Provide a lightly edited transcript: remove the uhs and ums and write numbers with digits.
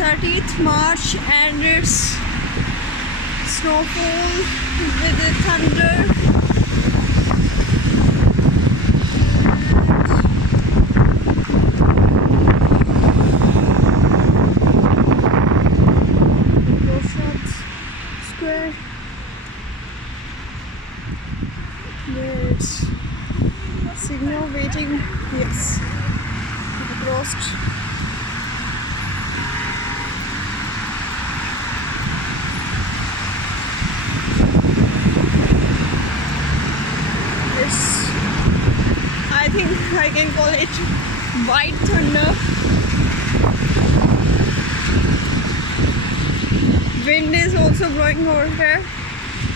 30th March and it's snowfall with the thunder. Square. There's signal waiting. Yes, we crossed. This, I think I can call it white thunder. Wind is also blowing over here.